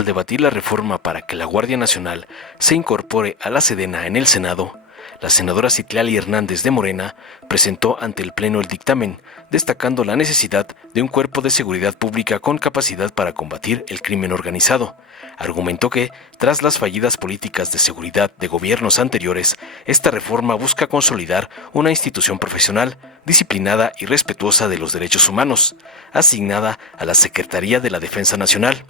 Al debatir la reforma para que la Guardia Nacional se incorpore a la Sedena en el Senado, la senadora Citlali Hernández de Morena presentó ante el Pleno el dictamen, destacando la necesidad de un cuerpo de seguridad pública con capacidad para combatir el crimen organizado. Argumentó que, tras las fallidas políticas de seguridad de gobiernos anteriores, esta reforma busca consolidar una institución profesional, disciplinada y respetuosa de los derechos humanos, asignada a la Secretaría de la Defensa Nacional.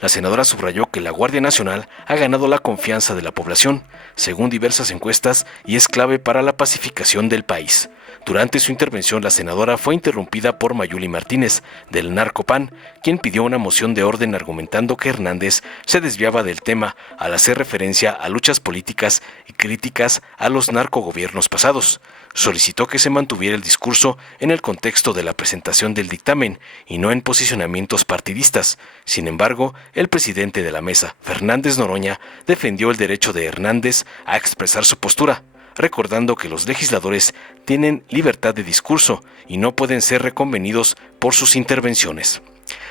La senadora subrayó que la Guardia Nacional ha ganado la confianza de la población, según diversas encuestas, y es clave para la pacificación del país. Durante su intervención, la senadora fue interrumpida por Mayuli Martínez, del Narcopan, quien pidió una moción de orden argumentando que Hernández se desviaba del tema al hacer referencia a luchas políticas y críticas a los narcogobiernos pasados. Solicitó que se mantuviera el discurso en el contexto de la presentación del dictamen y no en posicionamientos partidistas. Sin embargo, el presidente de la mesa, Fernández Noroña, defendió el derecho de Hernández a expresar su postura, recordando que los legisladores tienen libertad de discurso y no pueden ser reconvenidos por sus intervenciones.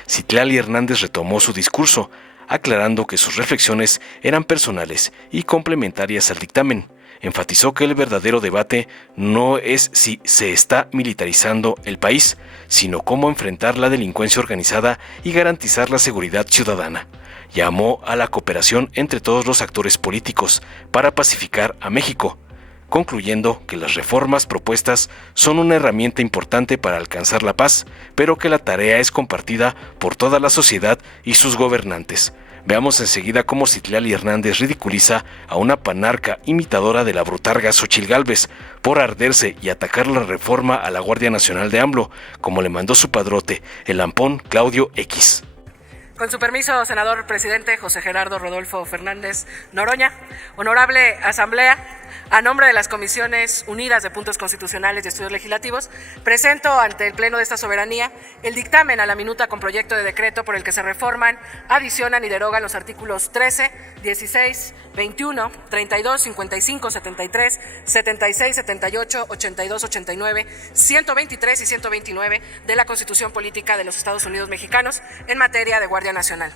Citlali Hernández retomó su discurso, aclarando que sus reflexiones eran personales y complementarias al dictamen. Enfatizó que el verdadero debate no es si se está militarizando el país, sino cómo enfrentar la delincuencia organizada y garantizar la seguridad ciudadana. Llamó a la cooperación entre todos los actores políticos para pacificar a México, concluyendo que las reformas propuestas son una herramienta importante para alcanzar la paz, pero que la tarea es compartida por toda la sociedad y sus gobernantes. Veamos enseguida cómo Citlali Hernández ridiculiza a una panarca imitadora de la brutarga Xóchitl Gálvez por arderse y atacar la reforma a la Guardia Nacional de AMLO, como le mandó su padrote, el lampón Claudio X. Con su permiso, senador presidente José Gerardo Rodolfo Fernández Noroña, honorable asamblea, a nombre de las Comisiones Unidas de Puntos Constitucionales y Estudios Legislativos, presento ante el Pleno de esta soberanía el dictamen a la minuta con proyecto de decreto por el que se reforman, adicionan y derogan los artículos 13, 16, 21, 32, 55, 73, 76, 78, 82, 89, 123 y 129 de la Constitución Política de los Estados Unidos Mexicanos en materia de Guardia Nacional.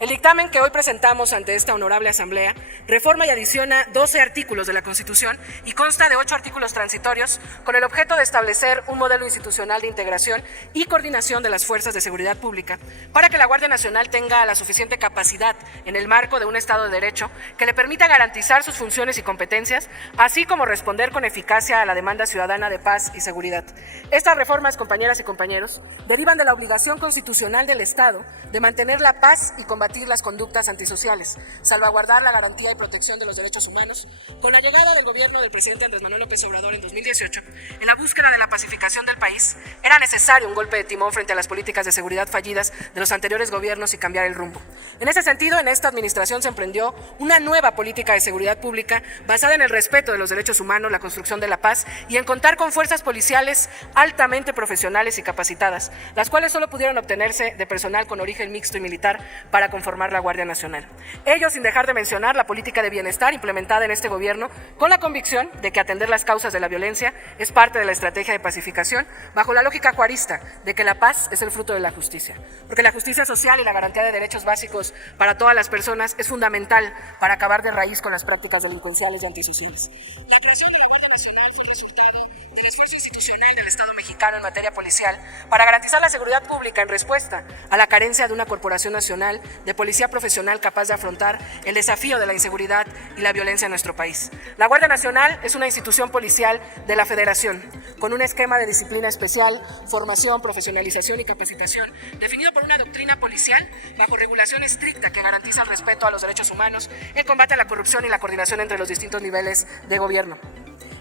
El dictamen que hoy presentamos ante esta honorable asamblea reforma y adiciona 12 artículos de la Constitución y consta de 8 artículos transitorios con el objeto de establecer un modelo institucional de integración y coordinación de las fuerzas de seguridad pública para que la Guardia Nacional tenga la suficiente capacidad en el marco de un Estado de Derecho que le permita garantizar sus funciones y competencias, así como responder con eficacia a la demanda ciudadana de paz y seguridad. Estas reformas, compañeras y compañeros, derivan de la obligación constitucional del Estado de mantener la paz y combatir las conductas antisociales, salvaguardar la garantía y protección de los derechos humanos. Con la llegada del gobierno del presidente Andrés Manuel López Obrador en 2018, en la búsqueda de la pacificación del país, era necesario un golpe de timón frente a las políticas de seguridad fallidas de los anteriores gobiernos y cambiar el rumbo. En ese sentido, en esta administración se emprendió una nueva política de seguridad pública basada en el respeto de los derechos humanos, la construcción de la paz y en contar con fuerzas policiales altamente profesionales y capacitadas, las cuales solo pudieron obtenerse de personal con origen mixto y militar para conformar la Guardia Nacional. Ello sin dejar de mencionar la política de bienestar implementada en este gobierno con la convicción de que atender las causas de la violencia es parte de la estrategia de pacificación bajo la lógica juarista de que la paz es el fruto de la justicia. Porque la justicia social y la garantía de derechos básicos para todas las personas es fundamental para acabar de raíz con las prácticas delincuenciales y antisociales. La creación de la Guardia Nacional fue resultado del esfuerzo institucional del Estado mexicano en materia policial para garantizar la seguridad pública en respuesta a la carencia de una corporación nacional de policía profesional capaz de afrontar el desafío de la inseguridad y la violencia en nuestro país. La Guardia Nacional es una institución policial de la Federación, con un esquema de disciplina especial, formación, profesionalización y capacitación, definido por una doctrina policial bajo regulación estricta que garantiza el respeto a los derechos humanos, el combate a la corrupción y la coordinación entre los distintos niveles de gobierno.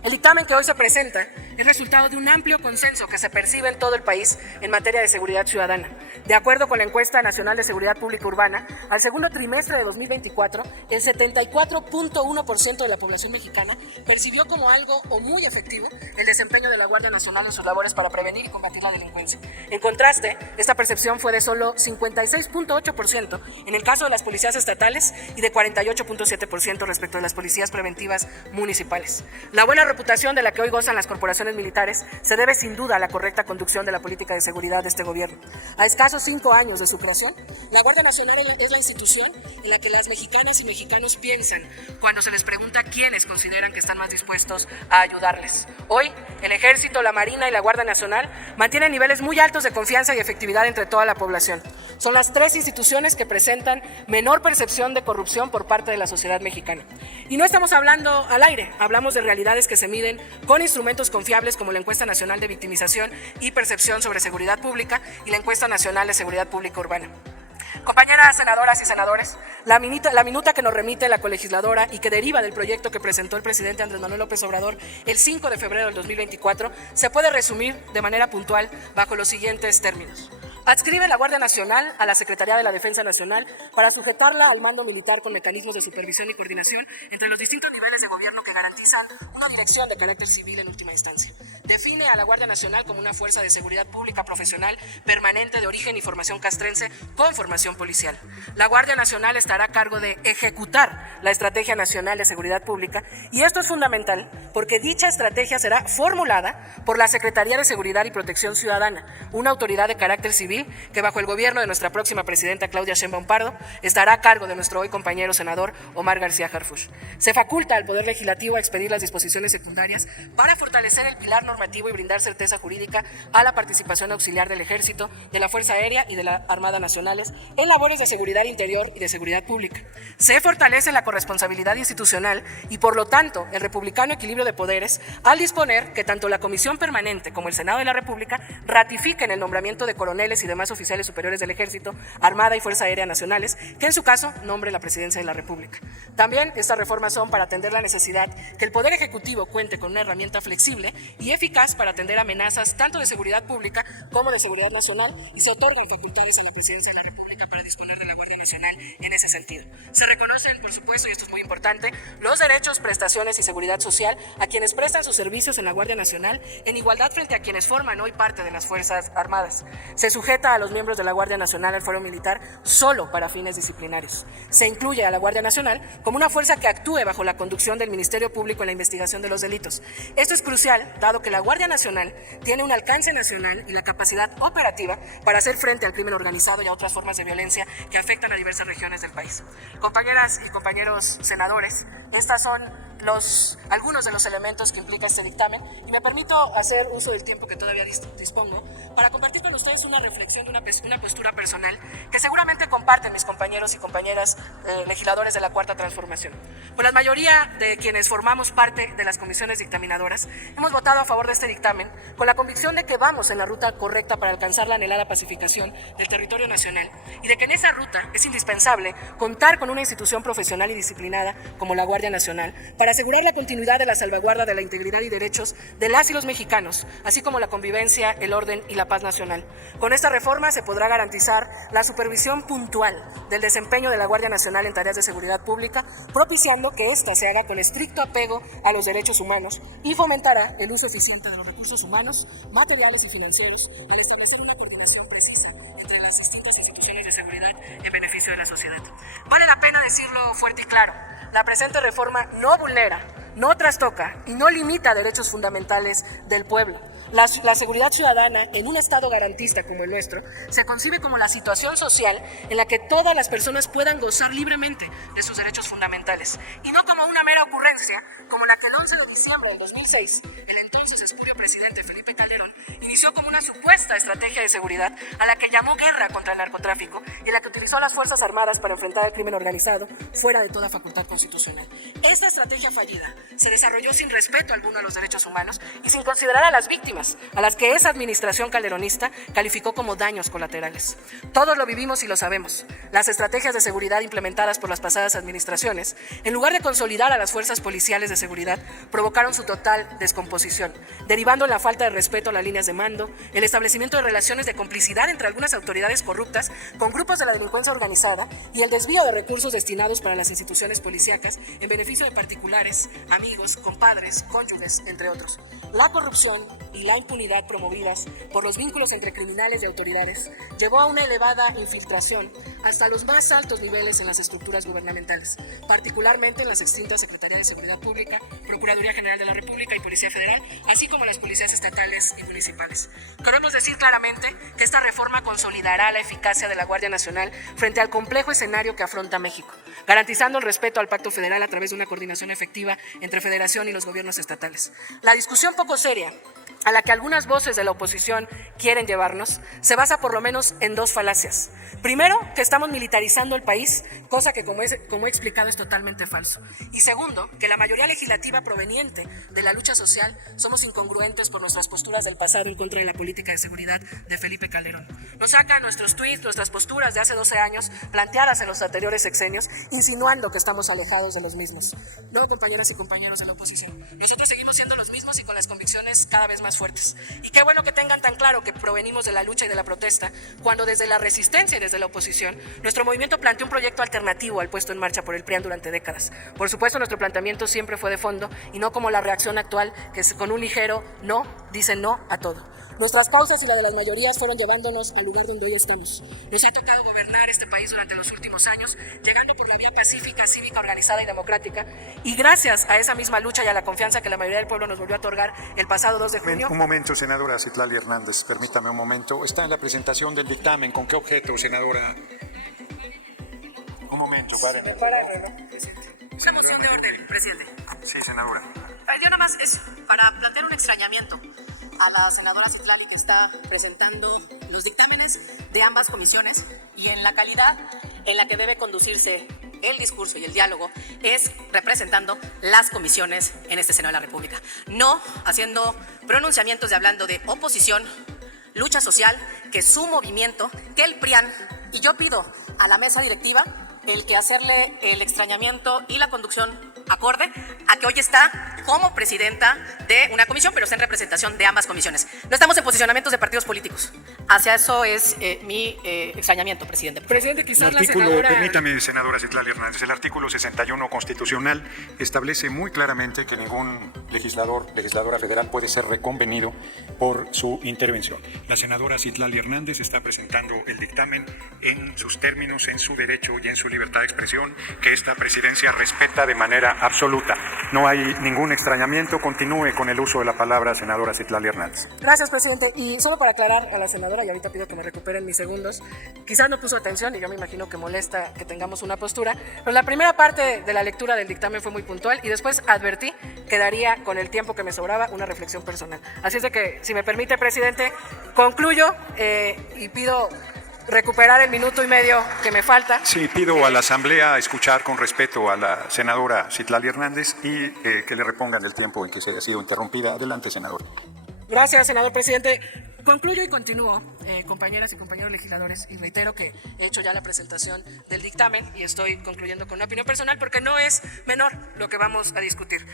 El dictamen que hoy se presenta es resultado de un amplio consenso que se percibe en todo el país en materia de seguridad ciudadana. De acuerdo con la Encuesta Nacional de Seguridad Pública Urbana, al segundo trimestre de 2024, el 74.1% de la población mexicana percibió como algo o muy efectivo el desempeño de la Guardia Nacional en sus labores para prevenir y combatir la delincuencia. En contraste, esta percepción fue de solo 56.8% en el caso de las policías estatales y de 48.7% respecto de las policías preventivas municipales. La buena reputación de la que hoy gozan las corporaciones corporaciones militares se debe sin duda a la correcta conducción de la política de seguridad de este gobierno. A escasos 5 años de su creación, la Guardia Nacional es la institución en la que las mexicanas y mexicanos piensan cuando se les pregunta quiénes consideran que están más dispuestos a ayudarles. Hoy, el Ejército, la Marina y la Guardia Nacional mantienen niveles muy altos de confianza y efectividad entre toda la población. Son las 3 instituciones que presentan menor percepción de corrupción por parte de la sociedad mexicana. Y no estamos hablando al aire, hablamos de realidades que se miden con instrumentos confiables como la Encuesta Nacional de Victimización y Percepción sobre Seguridad Pública y la Encuesta Nacional de Seguridad Pública Urbana. Compañeras senadoras y senadores, la minuta que nos remite la colegisladora y que deriva del proyecto que presentó el presidente Andrés Manuel López Obrador el 5 de febrero del 2024 se puede resumir de manera puntual bajo los siguientes términos. Adscribe la Guardia Nacional a la Secretaría de la Defensa Nacional para sujetarla al mando militar con mecanismos de supervisión y coordinación entre los distintos niveles de gobierno que garantizan una dirección de carácter civil en última instancia. Define a la Guardia Nacional como una fuerza de seguridad pública profesional permanente de origen y formación castrense con formación policial. La Guardia Nacional estará a cargo de ejecutar la Estrategia Nacional de Seguridad Pública y esto es fundamental porque dicha estrategia será formulada por la Secretaría de Seguridad y Protección Ciudadana, una autoridad de carácter civil que bajo el gobierno de nuestra próxima presidenta Claudia Sheinbaum Pardo estará a cargo de nuestro hoy compañero senador Omar García Harfuch. Se faculta al Poder Legislativo a expedir las disposiciones secundarias para fortalecer el pilar normativo y brindar certeza jurídica a la participación auxiliar del Ejército, de la Fuerza Aérea y de la Armada Nacionales en labores de seguridad interior y de seguridad pública. Se fortalece la corresponsabilidad institucional y por lo tanto el republicano equilibrio de poderes al disponer que tanto la Comisión Permanente como el Senado de la República ratifiquen el nombramiento de coroneles y demás oficiales superiores del Ejército, Armada y Fuerza Aérea Nacionales, que en su caso nombre la Presidencia de la República. También estas reformas son para atender la necesidad que el Poder Ejecutivo cuente con una herramienta flexible y eficaz para atender amenazas tanto de seguridad pública como de seguridad nacional y se otorgan facultades a la Presidencia de la República para disponer de la Guardia Nacional en ese sentido. Se reconocen, por supuesto, y esto es muy importante, los derechos, prestaciones y seguridad social a quienes prestan sus servicios en la Guardia Nacional en igualdad frente a quienes forman hoy parte de las Fuerzas Armadas. Se sujeta a los miembros de la Guardia Nacional al fuero militar solo para fines disciplinarios. Se incluye a la Guardia Nacional como una fuerza que actúe bajo la conducción del Ministerio Público en la investigación de los delitos. Esto es crucial, dado que la Guardia Nacional tiene un alcance nacional y la capacidad operativa para hacer frente al crimen organizado y a otras formas de violencia que afectan a diversas regiones del país. Compañeras y compañeros senadores, estas son algunos de los elementos que implica este dictamen y me permito hacer uso del tiempo que todavía dispongo para compartir con ustedes una reflexión de una postura personal que seguramente comparten mis compañeros y compañeras legisladores de la Cuarta Transformación. Pues la mayoría de quienes formamos parte de las comisiones dictaminadoras hemos votado a favor de este dictamen con la convicción de que vamos en la ruta correcta para alcanzar la anhelada pacificación del territorio nacional y de que en esa ruta es indispensable contar con una institución profesional y disciplinada como la Guardia Nacional para asegurar la continuidad de la salvaguarda de la integridad y derechos de las y los mexicanos, así como la convivencia, el orden y la paz nacional. Con esta reforma se podrá garantizar la supervisión puntual del desempeño de la Guardia Nacional en tareas de seguridad pública, propiciando que ésta se haga con estricto apego a los derechos humanos y fomentará el uso eficiente de los recursos humanos, materiales y financieros al establecer una coordinación precisa entre las distintas instituciones de seguridad en beneficio de la sociedad. Vale la pena decirlo fuerte y claro. La presente reforma no vulnera, no trastoca y no limita derechos fundamentales del pueblo. La seguridad ciudadana en un Estado garantista como el nuestro se concibe como la situación social en la que todas las personas puedan gozar libremente de sus derechos fundamentales y no como una mera ocurrencia como la que el 11 de diciembre del 2006 el entonces espurio presidente Felipe Calderón inició como una supuesta estrategia de seguridad a la que llamó guerra contra el narcotráfico y en la que utilizó a las Fuerzas Armadas para enfrentar el crimen organizado fuera de toda facultad constitucional. Esta estrategia fallida se desarrolló sin respeto alguno a los derechos humanos y sin considerar a las víctimas, a las que esa administración calderonista calificó como daños colaterales. Todos lo vivimos y lo sabemos. Las estrategias de seguridad implementadas por las pasadas administraciones, en lugar de consolidar a las fuerzas policiales de seguridad, provocaron su total descomposición, derivando en la falta de respeto a las líneas de mando, el establecimiento de relaciones de complicidad entre algunas autoridades corruptas con grupos de la delincuencia organizada y el desvío de recursos destinados para las instituciones policíacas en beneficio de particulares, amigos, compadres, cónyuges, entre otros. La corrupción y la impunidad promovidas por los vínculos entre criminales y autoridades llevó a una elevada infiltración hasta los más altos niveles en las estructuras gubernamentales, particularmente en las extintas Secretaría de Seguridad Pública, Procuraduría General de la República y Policía Federal, así como las policías estatales y municipales. Queremos decir claramente que esta reforma consolidará la eficacia de la Guardia Nacional frente al complejo escenario que afronta México, garantizando el respeto al Pacto Federal a través de una coordinación efectiva entre Federación y los gobiernos estatales. La discusión poco seria a la que algunas voces de la oposición quieren llevarnos, se basa por lo menos en dos falacias. Primero, que estamos militarizando el país, cosa que como he explicado es totalmente falso. Y segundo, que la mayoría legislativa proveniente de la lucha social somos incongruentes por nuestras posturas del pasado en contra de la política de seguridad de Felipe Calderón. Nos sacan nuestros tweets, nuestras posturas de hace 12 años, planteadas en los anteriores sexenios, insinuando que estamos alejados de los mismos. No, compañeras y compañeros de la oposición. Nosotros seguimos siendo los mismos y con las convicciones cada vez más fuertes. Y qué bueno que tengan tan claro que provenimos de la lucha y de la protesta, cuando desde la resistencia y desde la oposición, nuestro movimiento planteó un proyecto alternativo al puesto en marcha por el PRIAN durante décadas. Por supuesto, nuestro planteamiento siempre fue de fondo y no como la reacción actual, que con un ligero no, dice no a todo. Nuestras causas y la de las mayorías fueron llevándonos al lugar donde hoy estamos. Nos ha tocado gobernar este país durante los últimos años, llegando por la vía pacífica, cívica, organizada y democrática. Y gracias a esa misma lucha y a la confianza que la mayoría del pueblo nos volvió a otorgar el pasado 2 de junio. Un momento, senadora Citlali Hernández, permítame un momento. Está en la presentación del dictamen. ¿Con qué objeto, senadora? Un momento, párenme. Una moción de orden, presidente. Sí, senadora. Yo nada más es para plantear un extrañamiento a la senadora Citlali, que está presentando los dictámenes de ambas comisiones, y en la calidad en la que debe conducirse el discurso y el diálogo es representando las comisiones en este Senado de la República, no haciendo pronunciamientos de hablando de oposición, lucha social, que su movimiento, que el PRIAN, y yo pido a la mesa directiva el que hacerle el extrañamiento y la conducción acorde a que hoy está como presidenta de una comisión, pero está en representación de ambas comisiones. No estamos en posicionamientos de partidos políticos. Hacia eso es mi extrañamiento, presidente. Presidente, quizás la senadora... Permítame, senadora Citlali Hernández, el artículo 61 constitucional establece muy claramente que ningún legisladora federal puede ser reconvenido por su intervención. La senadora Citlali Hernández está presentando el dictamen en sus términos, en su derecho y en su libertad de expresión, que esta presidencia respeta de manera absoluta. No hay ningún extrañamiento. Continúe con el uso de la palabra, senadora Citlali Hernández. Gracias, presidente. Y solo para aclarar a la senadora, y ahorita pido que me recuperen mis segundos, quizás no puso atención y yo me imagino que molesta que tengamos una postura, pero la primera parte de la lectura del dictamen fue muy puntual y después advertí que daría, con el tiempo que me sobraba, una reflexión personal. Así es de que, si me permite, presidente, concluyo y pido recuperar el minuto y medio que me falta. Sí, pido a la Asamblea escuchar con respeto a la senadora Citlali Hernández y que le repongan el tiempo en que se ha sido interrumpida. Adelante, senador. Gracias, senador presidente. Concluyo y continúo, compañeras y compañeros legisladores, y reitero que he hecho ya la presentación del dictamen y estoy concluyendo con una opinión personal porque no es menor lo que vamos a discutir.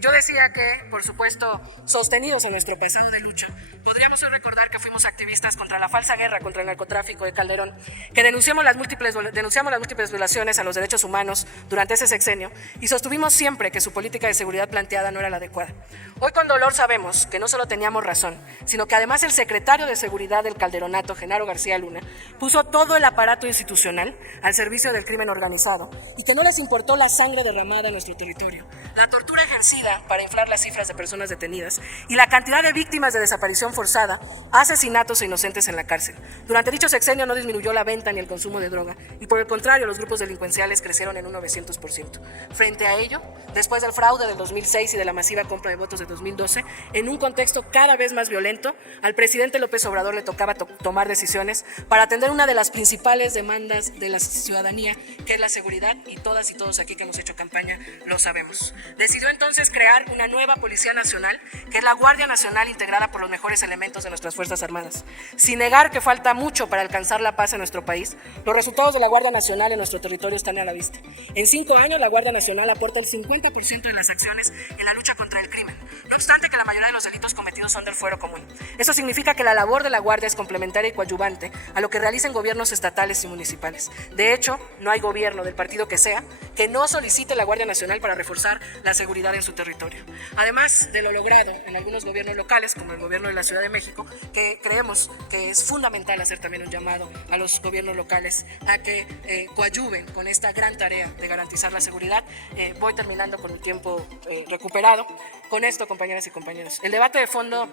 Yo decía que, por supuesto, sostenidos en nuestro pasado de lucha, podríamos hoy recordar que fuimos activistas contra la falsa guerra contra el narcotráfico de Calderón, que denunciamos las múltiples violaciones a los derechos humanos durante ese sexenio y sostuvimos siempre que su política de seguridad planteada no era la adecuada. Hoy con dolor sabemos que no solo teníamos razón, sino que además el secretario de Seguridad del Calderonato, Genaro García Luna, puso todo el aparato institucional al servicio del crimen organizado y que no les importó la sangre derramada en nuestro territorio, la tortura ejercida para inflar las cifras de personas detenidas y la cantidad de víctimas de desaparición forzada, asesinatos e inocentes en la cárcel. Durante dicho sexenio no disminuyó la venta ni el consumo de droga y por el contrario los grupos delincuenciales crecieron en un 900%. Frente a ello, después del fraude del 2006 y de la masiva compra de votos de 2012, en un contexto cada vez más violento, al presidente López Obrador le tocaba tomar decisiones para atender una de las principales demandas de la ciudadanía, que es la seguridad, y todas y todos aquí que hemos hecho campaña lo sabemos. Decidió entonces crear una nueva Policía Nacional, que es la Guardia Nacional, integrada por los mejores elementos de nuestras Fuerzas Armadas. Sin negar que falta mucho para alcanzar la paz en nuestro país, los resultados de la Guardia Nacional en nuestro territorio están a la vista. En 5 años, la Guardia Nacional aporta el 50% de las acciones en la lucha contra el crimen, no obstante que la mayoría de los delitos cometidos son del fuero común. Eso significa indica que la labor de la Guardia es complementaria y coadyuvante a lo que realicen gobiernos estatales y municipales. De hecho, no hay gobierno del partido que sea que no solicite la Guardia Nacional para reforzar la seguridad en su territorio. Además de lo logrado en algunos gobiernos locales, como el gobierno de la Ciudad de México, que creemos que es fundamental hacer también un llamado a los gobiernos locales a que coadyuven con esta gran tarea de garantizar la seguridad. Voy terminando con el tiempo recuperado. Con esto, compañeras y compañeros, el debate de fondo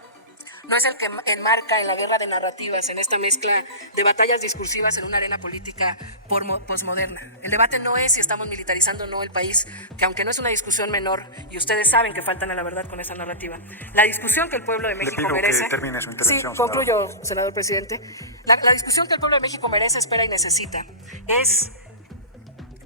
no es el que enmarca en la guerra de narrativas, en esta mezcla de batallas discursivas en una arena política posmoderna. El debate no es si estamos militarizando o no el país, que aunque no es una discusión menor, y ustedes saben que faltan a la verdad con esa narrativa, la discusión que el pueblo de México merece... Que termine su intervención, sí, concluyo, senador presidente. La discusión que el pueblo de México merece, espera y necesita es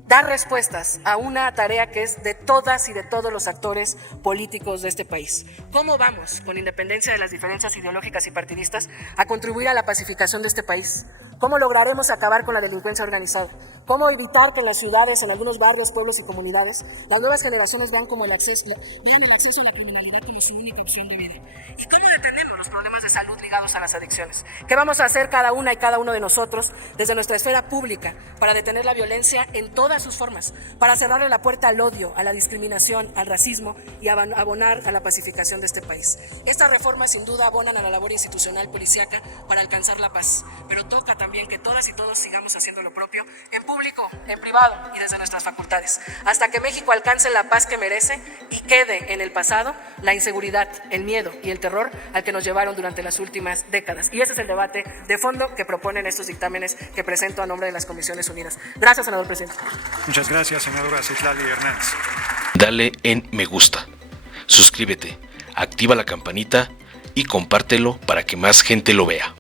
dar respuestas a una tarea que es de todas y de todos los actores políticos de este país. ¿Cómo vamos, con independencia de las diferencias ideológicas y partidistas, a contribuir a la pacificación de este país? ¿Cómo lograremos acabar con la delincuencia organizada? ¿Cómo evitar que en las ciudades, en algunos barrios, pueblos y comunidades, las nuevas generaciones vean el acceso a la criminalidad como su única opción de vida? ¿Y cómo detenemos los problemas de salud ligados a las adicciones? ¿Qué vamos a hacer cada una y cada uno de nosotros desde nuestra esfera pública para detener la violencia en todas sus formas, para cerrarle la puerta al odio, a la discriminación, al racismo y abonar a la pacificación de este país? Estas reformas sin duda abonan a la labor institucional policíaca para alcanzar la paz, pero toca también que todas y todos sigamos haciendo lo propio en público, en privado y desde nuestras facultades, hasta que México alcance la paz que merece y quede en el pasado la inseguridad, el miedo y el terror al que nos llevaron durante las últimas décadas. Y ese es el debate de fondo que proponen estos dictámenes que presento a nombre de las Comisiones Unidas. Gracias, senador presidente. Muchas gracias, senadora Citlali Hernández. Dale en me gusta, suscríbete, activa la campanita y compártelo para que más gente lo vea.